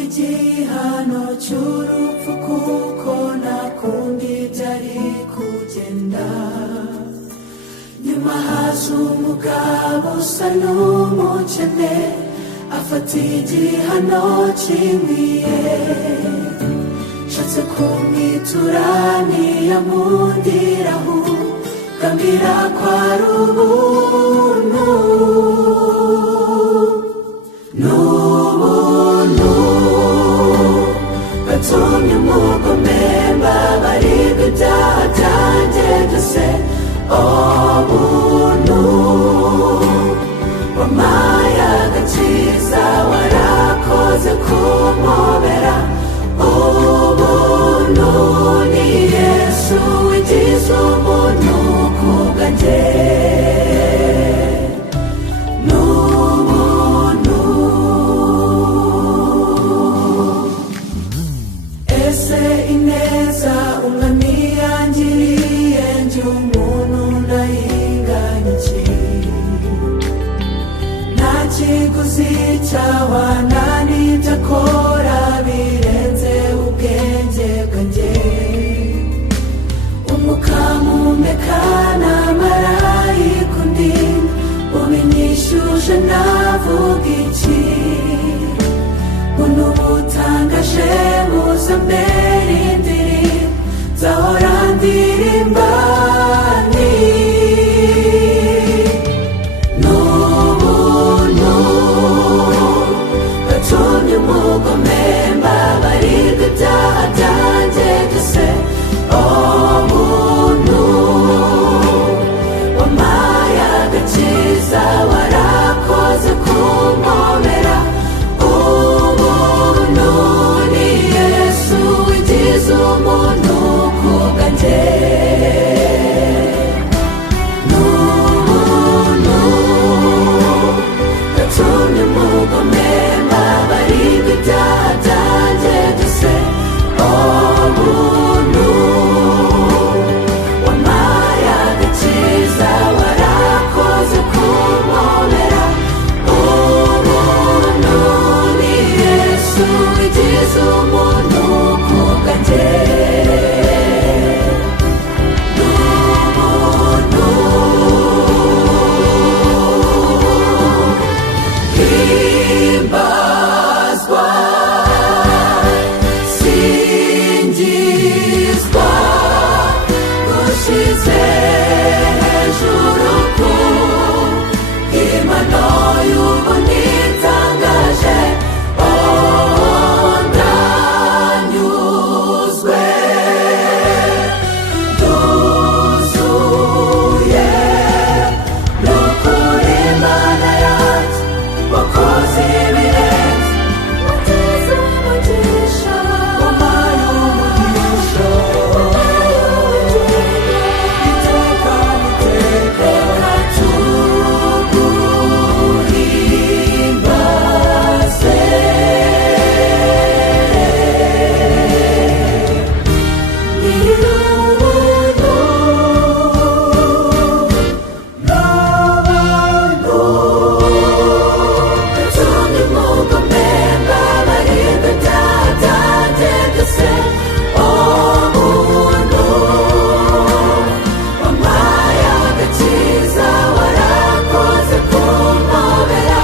igihano cy'urupfu kuko nakundi byari kugenda. Nyuma haza umugabo usa n'umukene afata igihano kinkwiye. Nshatse kumwitura ntiyamundiraho gambira kwa rubuntu. N'ubuntu gatumye umugome mbabarirwa ibyaha byanjye byose. Ubuntu wampaye agakiza warakoze kumpobera. Ubuntu ni Yesu wigize umuntu kubwanjye. Ese ineza umwami yangiriye njye umuntu ndayinganya iki? Nta kiguzi cyahwana n'ibyo akora birenze ubwenge bwanjye. Umwuka mpumeka na marayika undi ubinyishyuje navuga iki? Buno butangaje muzambere indirimbo nzahora ndirimba nti n'ubuntu gatumye umugome mbabarirwa ibyaha byanjye byose. Ubuntu wampaye agakiza warakoze kumpobera. Ubuntu ni Yesu wigize umuntu kubwanjye. N'ubuntu gatumye umugome mbabarirwa ibyaha byanjye byose. Ubuntu wampaye agakiza warakoze kumpobera. Ubuntu ni Yesu wigize umuntu kubwanjye. N'ubuntu himbazwa singizwa gushyize hejuru ku impano y'ubuntu itangaje. Ndanyuzwe nduzuye n'ukuri Imana yanjye wakoze ibirenze. Wateze umugisha wampaye umugisha iteka tuguhimbaze. N'ubuntu gatumye umugome mbabarirwa ibyaha byanjye byose. Ubuntu wampaye agakiza warakoze kumpobera.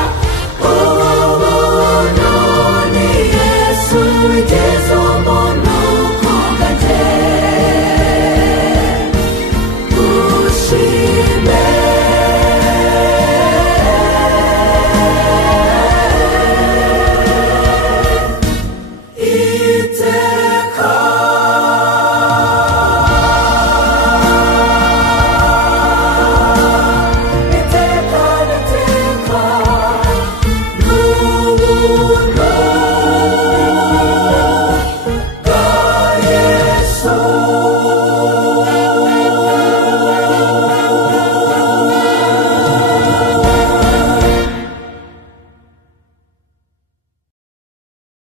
Ubuntu ni Yesu wigize umuntu kubwanjye. Gushimwa